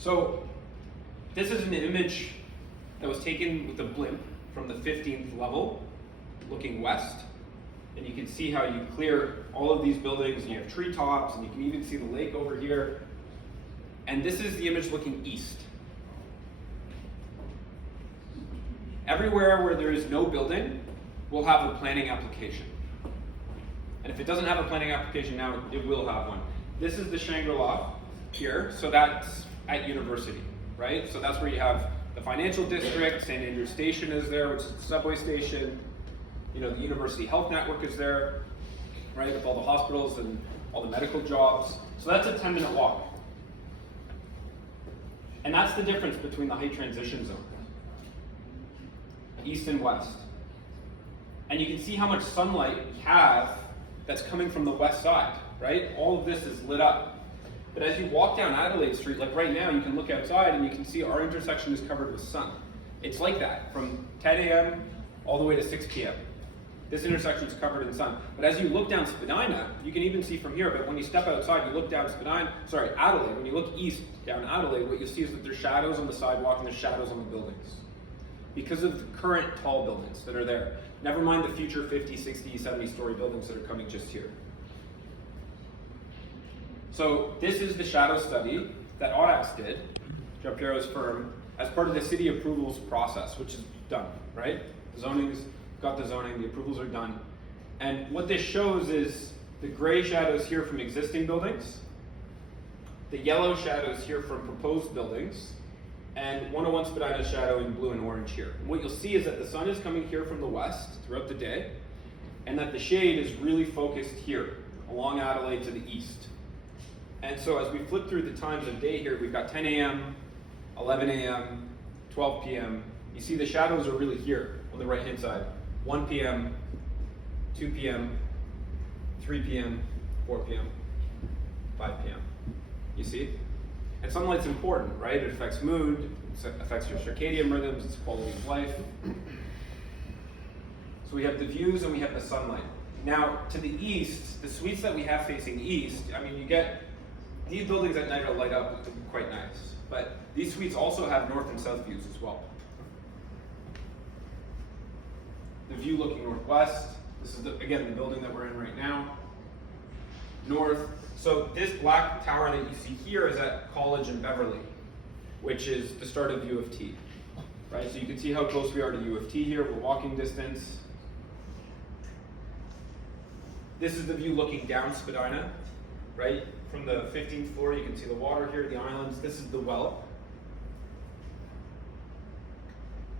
So this is an image that was taken with a blimp from the 15th level, looking west. And you can see how you clear all of these buildings, and you have treetops, and you can even see the lake over here. And this is the image looking east. Everywhere where there is no building will have a planning application. And if it doesn't have a planning application now, it will have one. This is the Shangri-La here, so that's at university, right? So that's where you have the financial district, St. Andrews Station is there, which is the subway station. You know, the University Health Network is there, right, with all the hospitals and all the medical jobs. So that's a 10-minute walk. And that's the difference between the height transition zone, east and west. And you can see how much sunlight we have that's coming from the west side, right? All of this is lit up. But as you walk down Adelaide Street, like right now, you can look outside and you can see our intersection is covered with sun. It's like that from 10 a.m. all the way to 6 p.m. This intersection is covered in sun. But as you look down Spadina, you can even see from here, but when you step outside, you look down Adelaide, when you look east down Adelaide, what you'll see is that there's shadows on the sidewalk and there's shadows on the buildings. Because of the current tall buildings that are there. Never mind the future 50, 60, 70-story buildings that are coming just here. So this is the shadow study that Audax did, Giampiero's firm, as part of the city approvals process, which is done, right? The zoning's got the zoning, the approvals are done. And what this shows is the gray shadows here from existing buildings, the yellow shadows here from proposed buildings, and 101 Spadina shadow in blue and orange here. And what you'll see is that the sun is coming here from the west throughout the day, and that the shade is really focused here, along Adelaide to the east. And so as we flip through the times of day here, we've got 10 a.m., 11 a.m., 12 p.m. You see the shadows are really here on the right-hand side. 1 p.m., 2 p.m., 3 p.m., 4 p.m., 5 p.m. You see? And sunlight's important, right? It affects mood, it affects your circadian rhythms, it's quality of life. So we have the views and we have the sunlight. Now, to the east, the suites that we have facing east, I mean, you get, these buildings at night are light up, which would be quite nice. But these suites also have north and south views as well. The view looking northwest, this is, again, the building that we're in right now. North. So this black tower that you see here is at College in Beverly, which is the start of U of T, right? So you can see how close we are to U of T here. We're walking distance. This is the view looking down Spadina, right? From the 15th floor, you can see the water here, the islands. This is the well.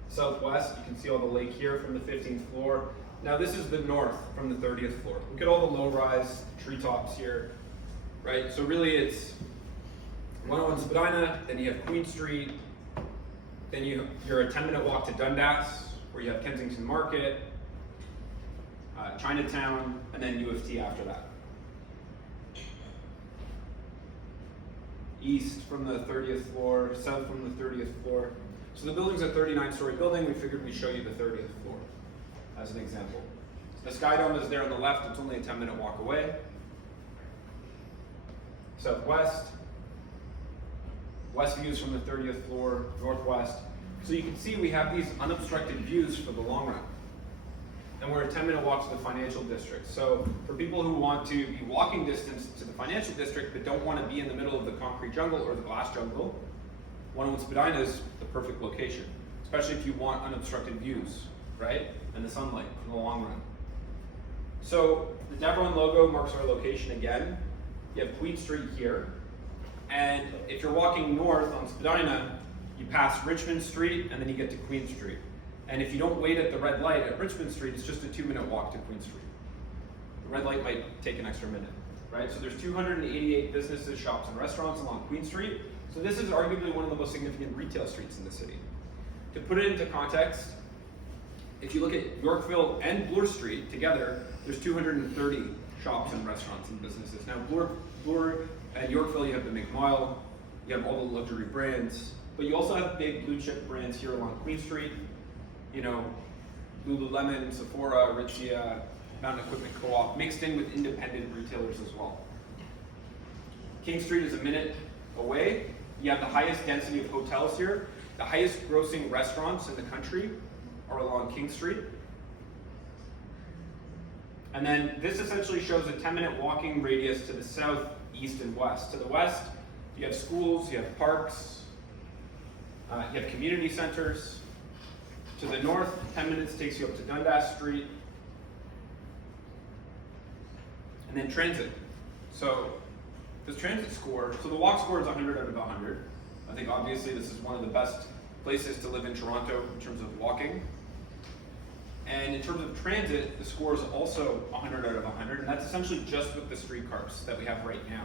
Southwest, you can see all the lake here from the 15th floor. Now this is the north from the 30th floor. Look at all the low-rise treetops here, right? So really it's 101 Spadina, then you have Queen Street, then you're a 10-minute walk to Dundas, where you have Kensington Market, Chinatown, and then U of T after that. East from the 30th floor, south from the 30th floor. So the building's a 39-story building. We figured we'd show you the 30th floor as an example. The Sky Dome is there on the left. It's only a 10-minute walk away. Southwest. West views from the 30th floor, northwest. So you can see we have these unobstructed views for the long run. And we're a 10-minute walk to the financial district. So for people who want to be walking distance to the financial district but don't want to be in the middle of the concrete jungle or the glass jungle, 101 Spadina is the perfect location, especially if you want unobstructed views, right? And the sunlight in the long run. So the Deveron logo marks our location again. You have Queen Street here. And if you're walking north on Spadina, you pass Richmond Street and then you get to Queen Street. And if you don't wait at the red light at Richmond Street, it's just a 2-minute walk to Queen Street. The red light might take an extra minute, right? So there's 288 businesses, shops, and restaurants along Queen Street. So this is arguably one of the most significant retail streets in the city. To put it into context, if you look at Yorkville and Bloor Street together, there's 230 shops and restaurants and businesses. Now Bloor and Yorkville, you have the McMile, you have all the luxury brands, but you also have big blue chip brands here along Queen Street. You know, Lululemon, Sephora, Aritzia, Mountain Equipment Co-op, mixed in with independent retailers as well. King Street is a minute away, You have the highest density of hotels here. The highest grossing restaurants in the country are along King Street. And then this essentially shows a 10-minute walking radius to the south, east, and west. To the west, you have schools, you have parks, you have community centers. To the north, 10 minutes takes you up to Dundas Street. And then transit. So this transit score, so the walk score is 100 out of 100. I think obviously this is one of the best places to live in Toronto in terms of walking. And in terms of transit, the score is also 100 out of 100, and that's essentially just with the streetcars that we have right now.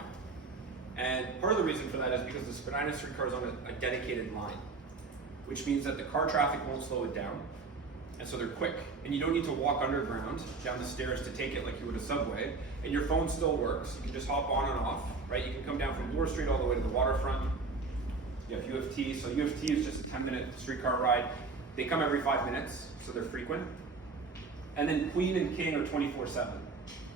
And part of the reason for that is because the Spadina streetcar is on a dedicated line, which means that the car traffic won't slow it down, and so they're quick. And you don't need to walk underground down the stairs to take it like you would a subway, and your phone still works. You can just hop on and off, right? You can come down from Bloor Street all the way to the waterfront. You have U of T, so U of T is just a 10-minute streetcar ride. They come every 5 minutes, so they're frequent. And then Queen and King are 24/7.